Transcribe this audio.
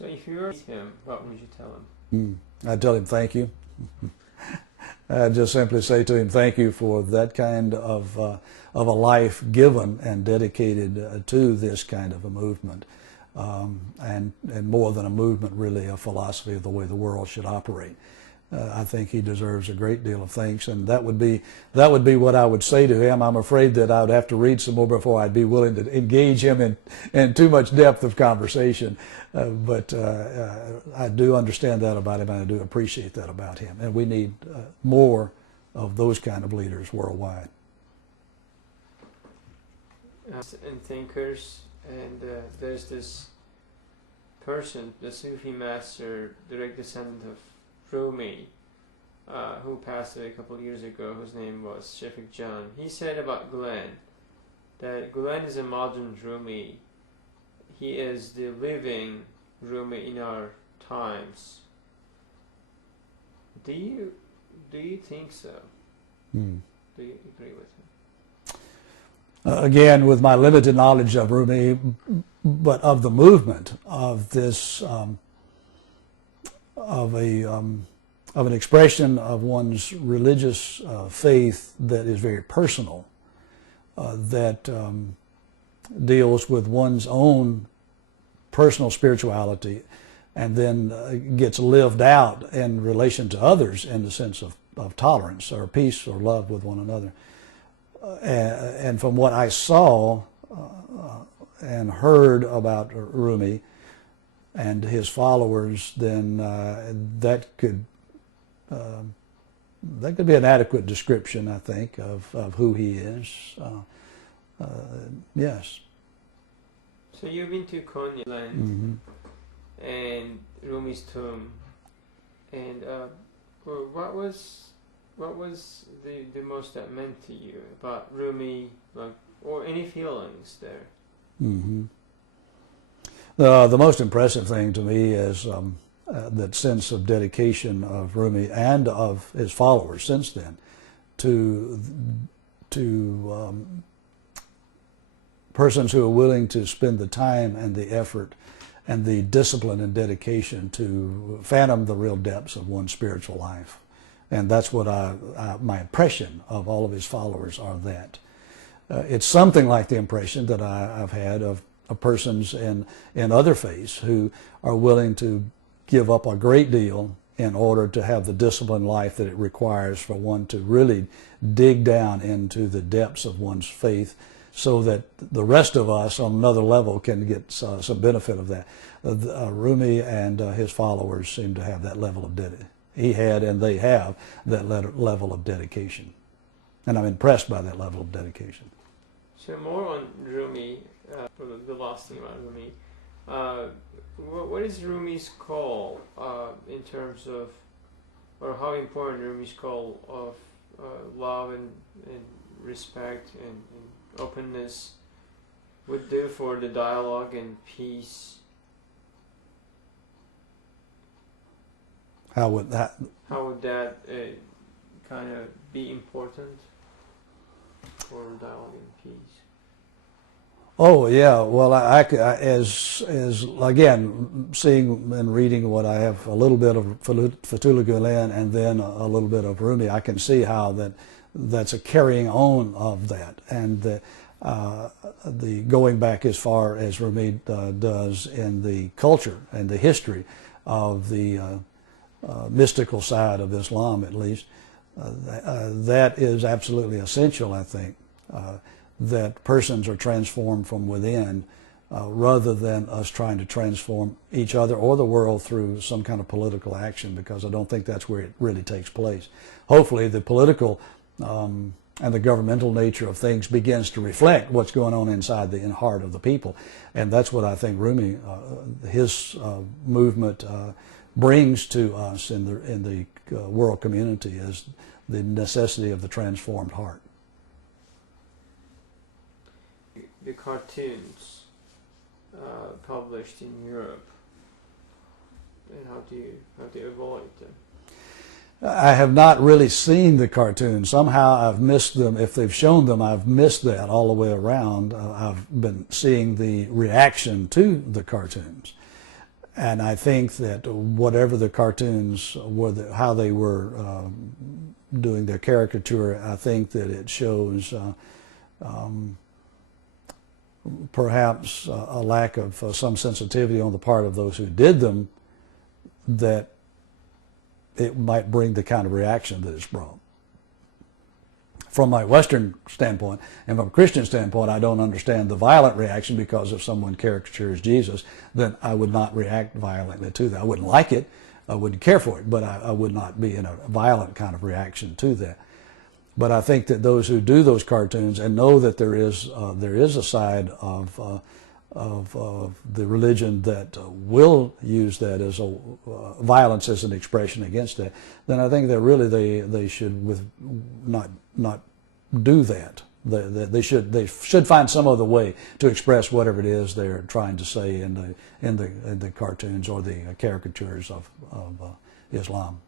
So if you were to meet him, what would you tell him? I'd tell him thank you. I'd just simply say to him, thank you for that kind of a life given and dedicated to this kind of a movement. And more than a movement, really a philosophy of the way the world should operate. I think he deserves a great deal of thanks, and that would be what I would say to him. I'm afraid that I would have to read some more before I'd be willing to engage him in too much depth of conversation. But I do understand that about him, and I do appreciate that about him. And we need more of those kind of leaders worldwide. And thinkers, and there's this person, the Sufi master, direct descendant of Rumi, who passed away a couple of years ago, whose name was Shafiq Jan. He said about Gulen that Gulen is a modern Rumi. He is the living Rumi in our times. Do you think so? Do you agree with him? Again, with my limited knowledge of Rumi, but of the movement of this, of an expression of one's religious faith that is very personal, that deals with one's own personal spirituality, and then gets lived out in relation to others in the sense of tolerance or peace or love with one another. And from what I saw and heard about Rumi and his followers, then that could be an adequate description, I think, of who he is. Yes. So you've been to Konya land and Rumi's tomb, and what was the most that meant to you about Rumi, like, or any feelings there? The most impressive thing to me is that sense of dedication of Rumi and of his followers since then to persons who are willing to spend the time and the effort and the discipline and dedication to fathom the real depths of one's spiritual life. And that's what my impression of all of his followers are that. It's something like the impression that I've had of persons in other faiths who are willing to give up a great deal in order to have the disciplined life that it requires for one to really dig down into the depths of one's faith, so that the rest of us on another level can get some benefit of that. Rumi and his followers seem to have that level of dedication. He had, and they have, that level of dedication. And I'm impressed by that level of dedication. So more on Rumi, the last thing about Rumi. What is Rumi's call in terms of, or how important Rumi's call of love and respect and openness would do for the dialogue and peace? How would that kind of be important for dialogue and peace? Oh yeah, well, as again, seeing and reading what I have, a little bit of Fethullah Gulen and then a little bit of Rumi, I can see how that's a carrying on of that, and the going back as far as Rumi does in the culture and the history of the mystical side of Islam, at least. That is absolutely essential, I think, that persons are transformed from within rather than us trying to transform each other or the world through some kind of political action, because I don't think that's where it really takes place. Hopefully the political and the governmental nature of things begins to reflect what's going on inside the heart of the people. And that's what I think Rumi, his movement, brings to us in the world community, is the necessity of the transformed heart. The cartoons published in Europe, and how do you avoid them? I have not really seen the cartoons. Somehow I've missed them. If they've shown them, I've missed that all the way around. I've been seeing the reaction to the cartoons. And I think that whatever the cartoons were, how they were doing their caricature, I think that it shows perhaps a lack of some sensitivity on the part of those who did them, that it might bring the kind of reaction that it's brought. From my Western standpoint, and from a Christian standpoint, I don't understand the violent reaction, because if someone caricatures Jesus, then I would not react violently to that. I wouldn't like it, I wouldn't care for it, but I would not be in a violent kind of reaction to that. But I think that those who do those cartoons and know that there is a side of the religion that will use that as violence as an expression against that, then I think that really they should not do that. They should find some other way to express whatever it is they're trying to say in the cartoons or the caricatures of Islam.